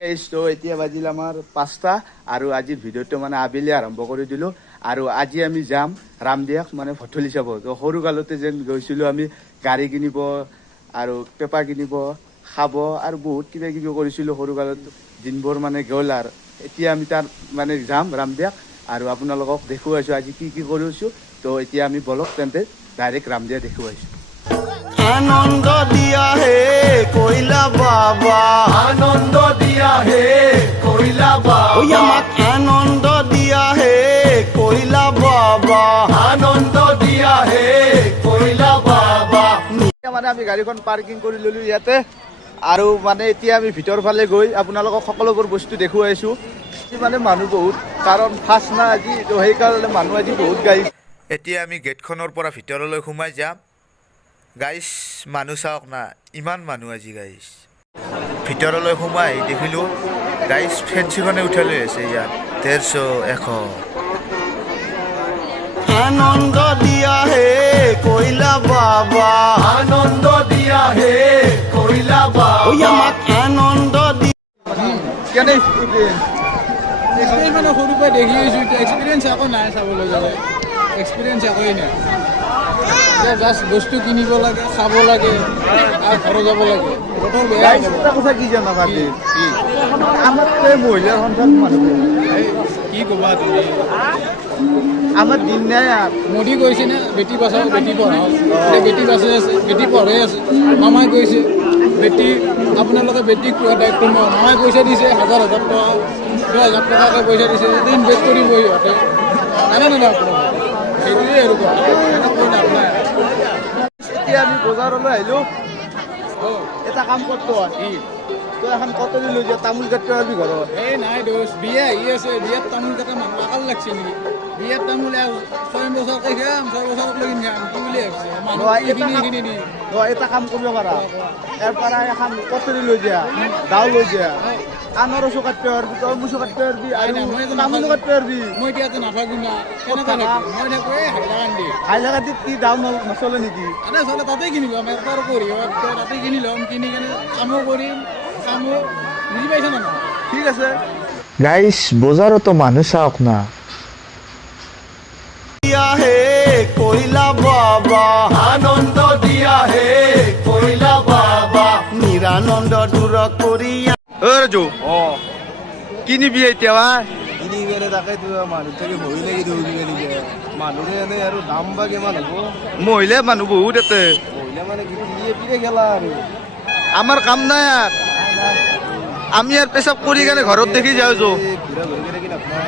তো এতিয়া বাজিল আমাৰ 5টা আৰু আজিৰ ভিডিঅ'টো মানে আবেলি আৰম্ভ কৰি দিলোঁ আৰু আজি আমি যাম ৰামদিয়াক মানে ভঠলি চাব। তো সৰু কালতে যেন গৈছিলোঁ আমি গাড়ী কিনিব আৰু পেপাৰ কিনিব খাব আৰু বহুত কিবা কিবি কৰিছিলোঁ সৰু কালত, দিনবোৰ মানে গ'ল। আৰু এতিয়া আমি তাত মানে যাম ৰামদিয়াক আৰু আপোনালোকক দেখুৱাইছোঁ আজি কি কি কৰিছোঁ। তো এতিয়া আমি বলক তেন্তে ডাইৰেক্ট ৰামদিয়া দেখুৱাইছোঁ। আনন্দ দিয়া হে কইলা বাবা, আনন্দ দিয়া হে কইলা ওই বাবা, আমাক আনন্দ দিয়া হে কইলা বাবা, আনন্দ দিয়া হে কইলা বাবা। এতিয়া মানে আমি গাড়ীখন পাৰ্কিং কৰি ল'লোঁ ইয়াতে আৰু মানে এতিয়া আমি ভিতৰ ফালে গৈ আপোনালোকক সকলোবোৰ বস্তু দেখুৱাইছোঁ। মানে মানুহ বহুত, কাৰণ ফাৰ্ষ্ট না আজি, তো সেইকাৰণে মানুহ আজি বহুত গাড়ী। এতিয়া আমি গেটখনৰ পৰা ভিতৰলৈ সোমাই যাম। গাইছ মানুহ চাওক না, ইমান মানুহ আজি গাইছ। ভিতৰলৈ সোমাই দেখিলোঁ গাইছ ফেঞ্চিখনে উঠাই লৈ আছে ইয়াত 150, 100। আনন্দ দিয়া হে কইলা বাবা, আনন্দ দিয়া হে কইলা ওই বাবা। আমাক আনন্দ কেনে এক্সপিৰিয়েঞ্চ মানে সৰুৰ পৰা দেখি আহিছোঁ, এতিয়া এক্সপিৰিয়েঞ্চ একো নাই চাবলৈ গ'লে, এক্সপিৰিয়েঞ্চ একোৱেই নাই। এতিয়া জাষ্ট বস্তু কিনিব লাগে, খাব লাগে আৰু ঘৰত যাব লাগে। বতৰ বেয়া গাইছ হ'ব। এটা কথা কি জানা ভাবি, কি আমাৰ মহিলাৰ সংখ্যাত মানুহ এই কি ক'বা তুমি? আমাৰ দিন নাই আৰু। মোদী কৈছে না বেটি বচাও বেটি পঢ়াও, এতিয়া বেটি বাচি আছে, বেটি পঢ়াই আছে। মামাই কৈছে বেটি, আপোনালোকে বেটিক কোৱা দায়িত্ব নহয়। মামাই পইচা দিছে 1000 টকা, 2000 টকাকৈ পইচা দিছে, ইনভেষ্ট কৰিব সিহঁতে, জানে না আপোনালোকে? সেইটোৱে আৰু কথা, এনেকৈ কৈ লাভ নাই। এতিয়া আমি বজাৰলৈ আহিলোঁ। অঁ এটা কাম কৰতো কি? তই এখন কটৰী লৈ যা, তামোল কাটি আহিবি ঘৰত। এই নাই দোষ, বিয়া আহি আছে, বিয়াত তামোল কেইটা মানুহ আকাল লাগছে নেকি? বিয়াত তামোল 6 বছৰকৈ খাম, 6 বছৰত লগিন খাম, কি বুলি ভাবিছে? মানুহ এইখিনি দি তই এটা কাম কৰিব পাৰা, ইয়াৰ পৰা এখন কটৰী লৈ যা, দাও লৈ যা, আনাৰসো কাটিব পাৰিবি, তৰমুজো কাটিব পাৰিবি আৰু তামোলো কাটিব পাৰিবি। মই এতিয়াতো নাথাকোঁ না, কেনেকৈ থাকা? থাকিম? মই থাকোঁ এই হাইলাকান দি। হাইলাকান্দিত কি দাও নচলে নেকি? আৰে চলে তাতে কিনিব, আমি একবাৰ কৰি তাতে কিনি ল'ম, কিনি কেনে কামো কৰিম, কামো বুজি পাইছা না নহয়? ঠিক আছে। গাইছ বজাৰতো মানুহ চাওক না। দিয়া হে কইলা বাবা, আনন্দ দিয়া হে কইলা বাবা, নিৰানন্দ দূৰ কৰি অ ৰাজু, কি নিবি এতিয়া বা? কিনি কেনে তাকেতো মানুহ থাকি ভয় লাগি দৌৰি কেনে মানুহে এনে আৰু দাম বা কিমান হ'ব? মহিলা মানুহ বহুত ইয়াতে, মহিলা মানে কি পিৰে খেলা আৰু আমাৰ কাম নাই আৰু। আমি আৰু পেচাব কৰি কেনে ঘৰত দেখি যাওঁ যো। ঘূৰা ঘূৰি কেনে কি আপোনাৰ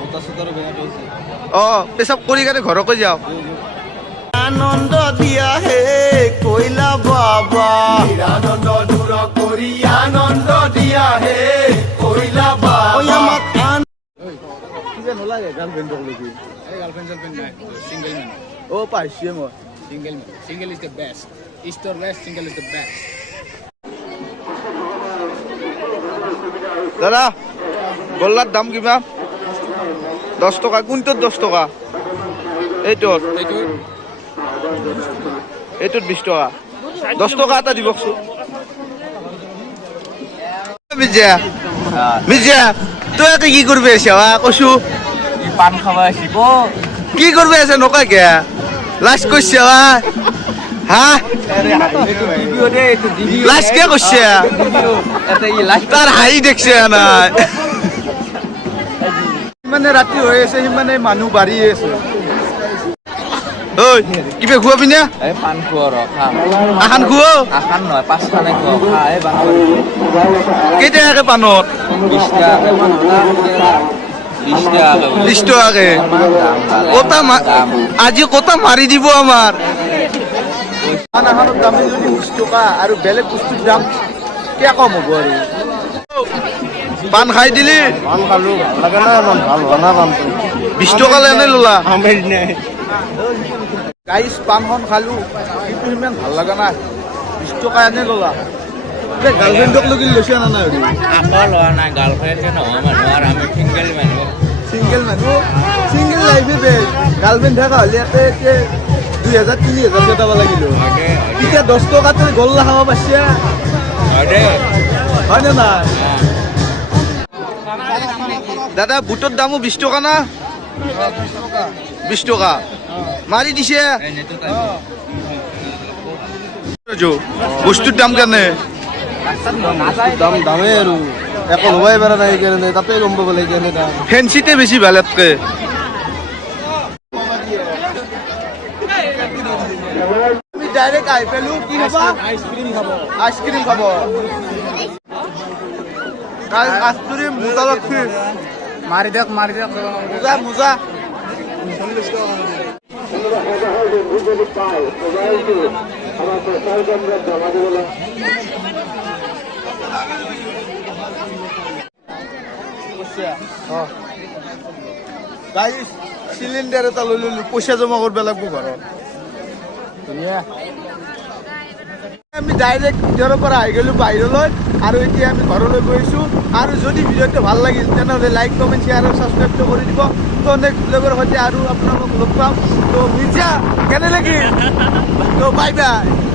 বতাহ চতাৰো বেয়া পাইছে। পেচাব কৰি কেনে ঘৰকে যাওঁ। আনন্দ দিয়া হে কইলা বাবা, আনন্দ দূৰ কৰি আনন্দ দিয়া হে কইলা ওই বাবা। আমাক কিবা নলাগে গাৰ্লফ্ৰেণ্ডক লাগি। এই গাৰ্লফ্ৰেণ্ড চাৰ্লফ্ৰেণ্ড নাই, ছিংগল মেন, পাইছোৱে মই। Single man, single is the best, east or west, single is the best. দাদা গল্লাৰ দাম কিমান? 10 টকা। কোনটোত 10 টকা? এইটোত এইটোত 20 টকা। 10 টকা এটা দিবচোন। মিৰ্জা মিৰ্জা, তই ইয়াতে কি কৰিব আহিছ? কৈছো পাণ খাব আহিব। কি কৰিব আছে নকয় কিয়? লাজ কৰিছে হা? লাজ কিয় কৰিছে? তাৰ হাঁহি দেখছে নাই? মানে ৰাতি হৈ আছে, সিমানে মানুহ বাঢ়ি আছে। ঐ কিবা খুৱাবি নে? এই পাণ খোৱা ৰ খা। আখান খুৱ? আখান নহয় 5খানে খোৱা খা। এই কেইটাকে পাণত? 20 টাকাকে পাণ হ'লা 20 টাকাকে 20 টকাকে। কটা আজি কটা মাৰি দিব আমাৰ। পাণ এখনৰ দাম যদি 20 টকা আৰু বেলেগ বস্তুৰ দাম কিয় কম হ'ব আৰু? পাণ খাই দিলি? পাণ খালো, ভাল লাগে না ইমান ভাল হোৱা না পাণটো। 20 টকা এনে ল'লা? আমেজ নাই। গাইছ পাণখন খালো কিন্তু সিমান ভাল লগা নাই। 20 টকা এনে ল'লা। গাৰ্লফ্ৰেণ্ডক লগি লৈছে না নাই? আকৌ লোৱা নাই, গাৰ্লফ্ৰেণ্ড নহয় মানুহৰ, আমি ছিংগল মানুহ। চিংগল মানুহ, চিংগল লাইফে বেগ। গাৰ্লফ্ৰেণ্ড থকা হ'লে ইয়াতে 2000-3000 কেইটাব লাগিল। এতিয়া 10 টকাতে গল্লা খাব পাইছে, হয় দে। হয় নে নাই? দাদা বুটৰ দামো 20 টকা না 20 টকা মাৰি দিছে বস্তুৰ দাম কেনে দামে আৰু একো ল'বই পৰা নাই সেইকাৰণে তাতে গম পাব লাগে কেনে দাম ফেঞ্চিতে বেছি ভাল ইয়াতকে আমি ডাইৰেক্ট আহি পেলো কি খাবা আইচক্ৰীম খাব আইচক্ৰীম মোজা লাগছি মাৰি দিয়ক মোজা মোজা গাইছ চিলিণ্ডাৰ এটা লৈ ললো পইচা জমা কৰিব লাগিব ঘৰত আমি ডাইৰেক্ট ভিতৰৰ পৰা আহি গ'লো বাহিৰলৈ আৰু এতিয়া আমি ঘৰলৈ গৈছোঁ আৰু যদি ভিডিঅ'টো ভাল লাগিল তেনেহ'লে লাইক কমেণ্ট শ্বেয়াৰ আৰু ছাবস্ক্ৰাইবটো কৰি দিব তো নেক্সট ভিডিঅ'ৰ সৈতে আৰু আপোনালোকক লগ পাম তো মিৰ্জা কেনে লাগিল তো বাই বাই